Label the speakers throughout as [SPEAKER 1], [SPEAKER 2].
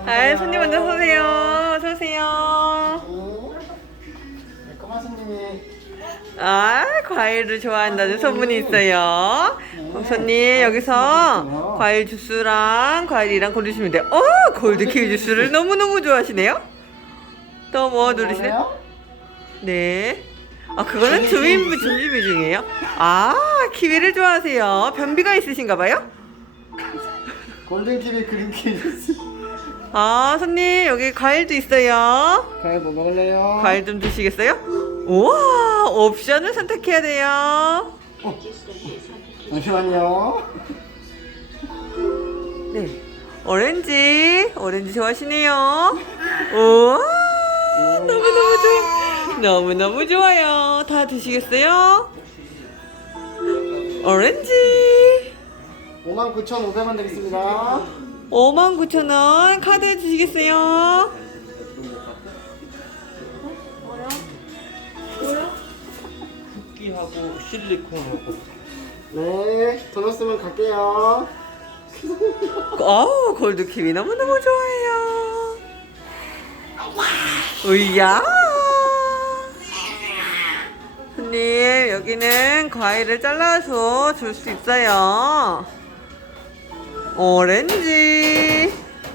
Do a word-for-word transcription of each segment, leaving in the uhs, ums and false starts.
[SPEAKER 1] 아, 손님 먼저 서세요. 어서 오세요.
[SPEAKER 2] 네, 꼬마 손님이.
[SPEAKER 1] 아, 과일을 좋아한다는 소문이 있어요. 어, 손님 여기서 과일 주스랑 과일이랑 고르시면 돼요. 어, 골드 키위 주스를 너무너무 좋아하시네요. 또 뭐 누르시나요? 네. 아, 그거는 주인분 준비 중이에요. 아, 키위를 좋아하세요. 변비가 있으신가 봐요?
[SPEAKER 2] 골든 키위, 그린 키위 주스.
[SPEAKER 1] 아, 손님 여기 과일도 있어요.
[SPEAKER 2] 과일 뭐 먹을래요?
[SPEAKER 1] 과일 좀 드시겠어요? 우와, 옵션을 선택해야 돼요.
[SPEAKER 2] 어. 잠시만요.
[SPEAKER 1] 네. 오렌지. 오렌지 좋아하시네요. 우와, 너무너무 좋아. 너무너무 좋아요. 다 드시겠어요? 오렌지.
[SPEAKER 2] 오만 구천오백 원 되겠습니다.
[SPEAKER 1] 오만 구천 원 카드 주시겠어요?
[SPEAKER 3] 쿠키하고 실리콘하고.
[SPEAKER 2] 네, 돈 없으면 갈게요.
[SPEAKER 1] 어우, 골드 키위 너무너무 좋아해요. 으야. 손님, 여기는 과일을 잘라서 줄 수 있어요. 오렌지.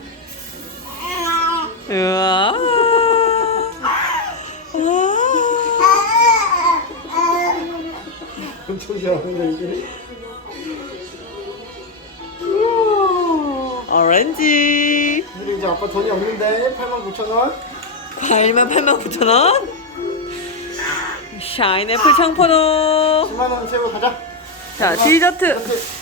[SPEAKER 1] 우와. 우와.
[SPEAKER 2] 엄청 좋아하는데 이게.
[SPEAKER 1] 오렌지.
[SPEAKER 2] 근데 이제 아빠 돈이 없는데 팔만 구천 원.
[SPEAKER 1] 과일만 팔만 구천 원. 샤인애플 청포도.
[SPEAKER 2] 십만 원 채우고 가자.
[SPEAKER 1] 자, 디저트.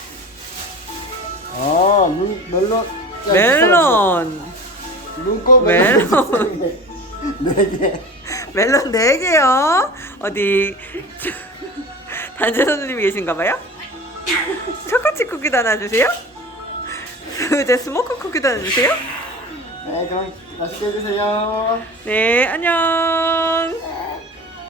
[SPEAKER 2] 아, 문, 멜론. 야,
[SPEAKER 1] 멜론.
[SPEAKER 2] 눈꽃
[SPEAKER 1] 멜론.
[SPEAKER 2] 멜론. 네 개.
[SPEAKER 1] 멜론 네 개요. 어디 단체 손님이 계신가봐요? 초코칩 쿠키도 하나 주세요. 이제 스모크 쿠키도 하나 주세요.
[SPEAKER 2] 네, 그럼 맛있게 해주세요.
[SPEAKER 1] 네, 안녕.